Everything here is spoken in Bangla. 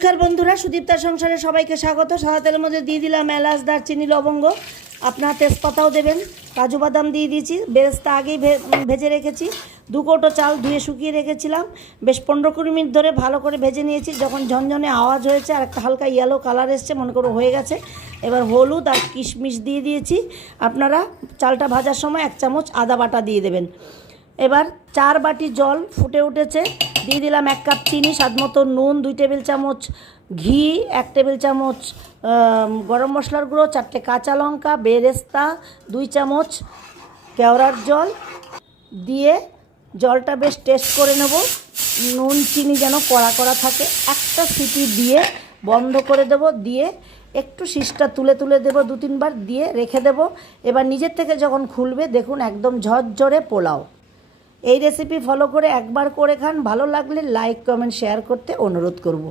নমস্কার বন্ধুরা, সুদীপ্তার সংসারে সবাইকে স্বাগত। সাদা তেলের মধ্যে দিয়ে দিলাম এলাচ, দারচিনি, লবঙ্গ, আপনার তেজপাতাও দেবেন, কাজু বাদাম দিয়ে দিয়েছি। বেরেস্তা আগেই ভেজে রেখেছি। 2 কৌটো চাল ধুয়ে শুকিয়ে রেখেছিলাম, বেশ 15-20 মিনিট ধরে ভালো করে ভেজে নিয়েছি। যখন ঝনঝনে আওয়াজ হয়েছে আর একটা হালকা ইয়েলো কালার এসছে, মনে করো হয়ে গেছে। এবার হলুদ আর কিশমিশ দিয়ে দিয়েছি। আপনারা চালটা ভাজার সময় 1 চামচ আদা বাটা দিয়ে দেবেন। এবার 4 বাটি জল ফুটে উঠেছে, দিয়ে দিলাম 1 কাপ চিনি, স্বাদ মতো নুন, 2 টেবিল চামচ ঘি, 1 টেবিল চামচ গরম মশলার গুঁড়ো, 4টে কাঁচা লঙ্কা, বেরেস্তা, 2 চামচ কেওড়ার জল দিয়ে জলটা বেশ টেস্ট করে নেব। নুন চিনি যেন কড়া কড়া থাকে। একটা সিটি দিয়ে বন্ধ করে দেব, দিয়ে একটু শীষটা তুলে তুলে দেবো 2-3 বার, দিয়ে রেখে দেব। এবার নিজের থেকে যখন খুলবে দেখুন একদম ঝরঝরে পোলাও। এই রেসিপি ফলো করে একবার করে খান, ভালো লাগলে লাইক কমেন্ট শেয়ার করতে অনুরোধ করব।